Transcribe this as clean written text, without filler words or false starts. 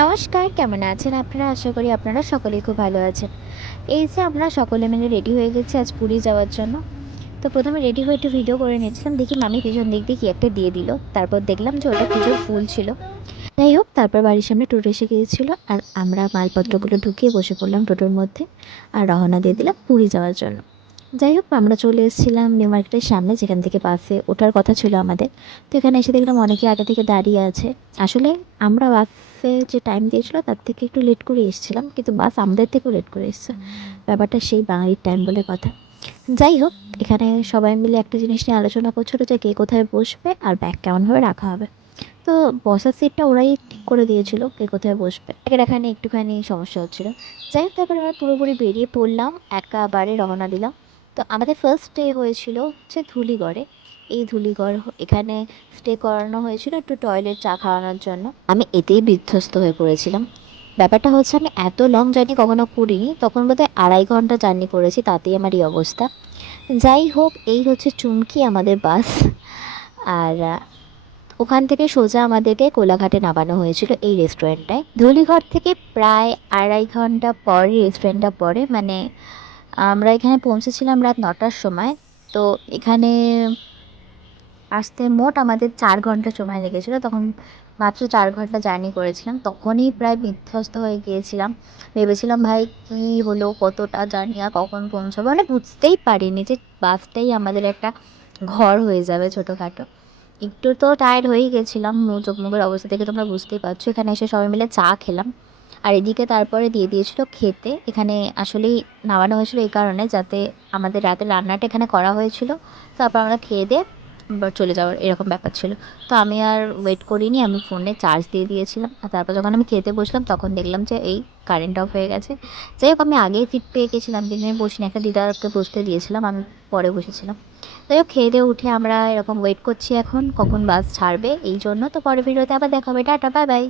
নমস্কার, কেমন আছেন আপনারা? আশা করি আপনারা সকলেই খুব ভালো আছেন। এই যে আমরা সকলে মিলে রেডি হয়ে গেছি আজ পুরী যাওয়ার জন্য। তো প্রথমে রেডি হয়ে একটু ভিডিও করে নিচ্ছিলাম, দেখি মামি পেছন দিক দিয়ে কী একটা দিয়ে দিল। তারপর দেখলাম যে ওটা পুজোর ফুল ছিল। যাই হোক, তারপর বাড়ির সামনে টোটো এসে গিয়েছিল আর আমরা মালপত্রগুলো ঢুকিয়ে বসে পড়লাম টোটোর মধ্যে আর রওনা দিয়ে দিলাম পুরী যাওয়ার জন্য। যাই হোক, আমরা চলে এসেছিলাম নিউ মার্কেটের সামনে, যেখান থেকে বাসে ওঠার কথা ছিল আমাদের। তো এখানে এসে দেখলাম অনেকে আগে থেকে দাঁড়িয়ে আছে। আসলে আমরা বাসে যে টাইম দিয়েছিল তার থেকে একটু লেট করে এসেছিলাম, কিন্তু বাস আমাদের থেকেও লেট করে এসছে। ব্যাপারটা সেই বাঙালির টাইম বলে কথা। যাই হোক, এখানে সবাই মিলে একটা জিনিস নিয়ে আলোচনা করছিল যে কে কোথায় বসবে আর ব্যাগ কেমনভাবে রাখা হবে। তো বসার সিটটা ওরাই ঠিক করে দিয়েছিল কে কোথায় বসবে, এখানে একটুখানি সমস্যা হচ্ছিলো। যাই হোক, তারপরে আমরা পুরোপুরি বেরিয়ে পড়লাম, একেবারে রওনা দিলাম। তো আমাদের ফার্স্ট ডে হয়েছিল হচ্ছে ধুলিগড়ে। এই ধুলিগড় এখানে স্টে করানো হয়েছিল একটু টয়লেট চা খাওয়ানোর জন্য। আমি এতেই বিধ্বস্ত হয়ে পড়েছিলাম। ব্যাপারটা হচ্ছে আমি এত লং জার্নি কখনো করিনি, তখন বোধহয় 2.5 ঘন্টা জার্নি করেছি, তাতেই আমার এই অবস্থা। যাই হোক, এই হচ্ছে চুমকি আমাদের বাস। আর ওখান থেকে সোজা আমাদেরকে কোলাঘাটে নামানো হয়েছিল এই রেস্টুরেন্টটায়। ধুলিঘর থেকে প্রায় 2.5 ঘন্টা পরে রেস্টুরেন্টটা পড়ে, মানে আমরা এখানে পৌঁছেছিলাম রাত 9টার সময়। তো এখানে আসতে মোট আমাদের 4 ঘন্টা সময় লেগেছিলো। তখন মাত্র 4 ঘন্টা জার্নি করেছিলাম, তখনই প্রায় বিধ্বস্ত হয়ে গিয়েছিলাম। ভেবেছিলাম ভাই কী হলো, কতটা জার্নি আর কখন পৌঁছাবো, মানে বুঝতেই পারিনি যে বাসটাই আমাদের একটা ঘর হয়ে যাবে ছোটোখাটো। একটু তো টায়ার্ড হয়েই গেছিলাম, চোখ মুখের অবস্থা দেখে তোমরা বুঝতেই পারছো। এখানে এসে সবাই মিলে চা খেলাম। আর এদিকে তারপরে দিয়ে দিয়েছিল খেতে। এখানে আসলেই নামানো হয়েছিল এই কারণে যাতে আমাদের রাতের রান্নাটা এখানে করা হয়েছিল, তারপর আমরা খেয়ে দিয়ে চলে যাওয়ার এরকম ব্যাপার ছিল। তো আমি আর ওয়েট করিনি, আমি ফোনে চার্জ দিয়ে দিয়েছিলাম। আর তারপর যখন আমি খেতে বসলাম তখন দেখলাম যে এই কারেন্ট অফ হয়ে গেছে। যাই হোক, আমি আগেই সিট পেয়ে গেছিলাম, কিন্তু আমি বসিনি, একটা দিদাকে বসতে দিয়েছিলাম, আমি পরে বসেছিলাম। যাই হোক, খেয়ে দিয়ে উঠে আমরা এরকম ওয়েট করছি এখন কখন বাস ছাড়বে, এই জন্য। তো পরের ভিডিওতে আবার দেখা হবে। Tata, bye bye.